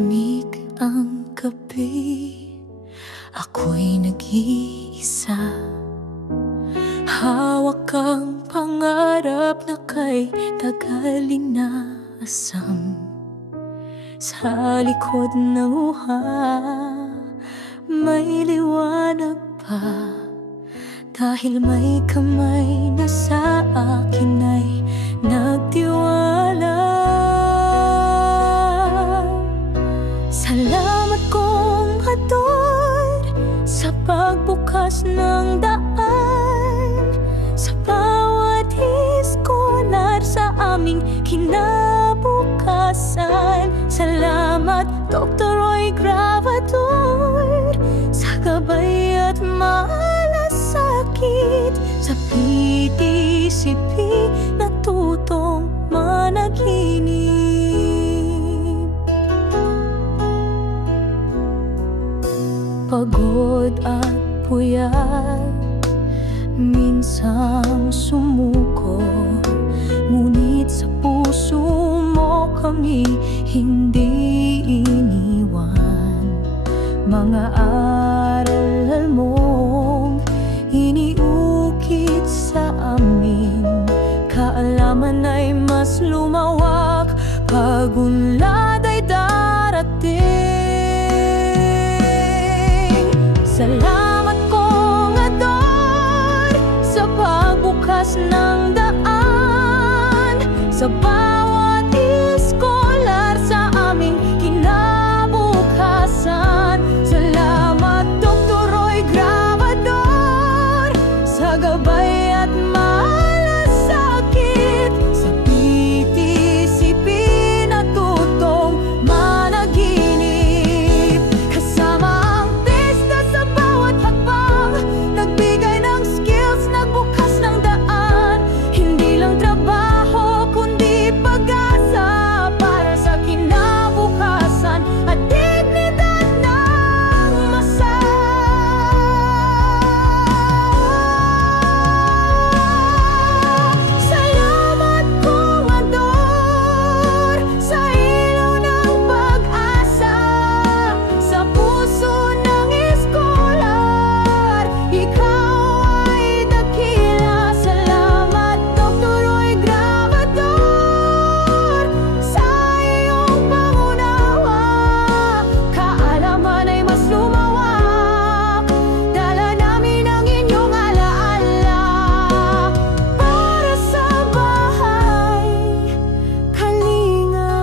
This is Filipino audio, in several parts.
Tahimik ang gabi, ako'y nag-iisa. Hawak ang pangarap na kay tagal inaasam. Sa likod ng uha, may liwanag pa. Dahil may kamay na sa akin ay nagtiwala. Salamat kong Hador sa pagbukas ng daan, sa bawat iskolar sa aming kinabukasan. Salamat Dr. Roy Gravador sa gabay at malasakit, sa PTCP natutong managinip. Pagod at puyat, minsang sumuko, ngunit sa puso mo kami hindi iniwan. Mga aral mong iniukit sa amin, kaalaman ay mas lumawak, pag-unlad ay darating. Salamat kong Hador sa pagbukas ng daan, sa bawat iskolar sa aming kinabukasan. Salamat Dr. Roy Gravador sa gabay at malasakit, sa PTCP natutong managinip. Kasama ang pista sa bawat hakbang, nagbigay ng skills, nagbukas ng daan. Hindi lang trabaho kundi pag-asa para sa kinabukasan at dignidad ng masa. Salamat kong Hador sa ilaw ng pag-asa, sa puso ng iskolar, ikaw ay dakila. Salamat Dr. Roy Gravador sa iyong pangunawa, kaalaman ay mas lumawak. Dala namin ang inyong alaala para sa bahay kalinga.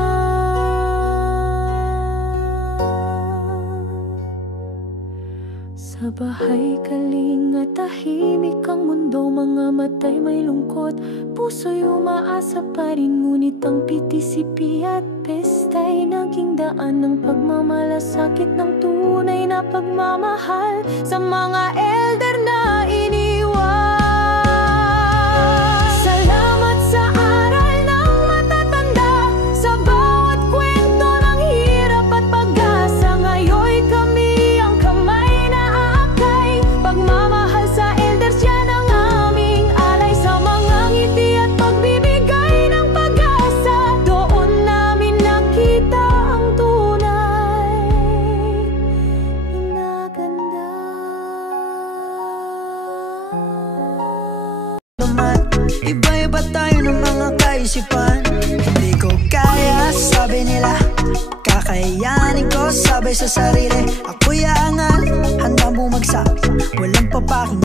Sa bahay kalinga, tahimik ang mundo, mga matay may lungkot, puso'y umaasa pa rin. Ngunit ang PTCP at pesta'y naging daan ng pagmamalasakit, ng tunay na pagmamahal sa mga elder na iniwan. Salamat sa aral ng matatanda, sa bawat kwento ng hirap at pag-asa. Ngayon'y kami ang kamay na aakay, pagmamahal sa elders yan ang aming alay. Sa mga ngiti at pagbibigay ng pag-asa, doon namin nakita ang tunay inaganda. Naman, iba-iba tayo ng mga kaisipan. Hindi ko kaya, sabi nila, kakayanin ko, sabi sa sarili. Ako'y aangat, handang bumagsak, walang papaking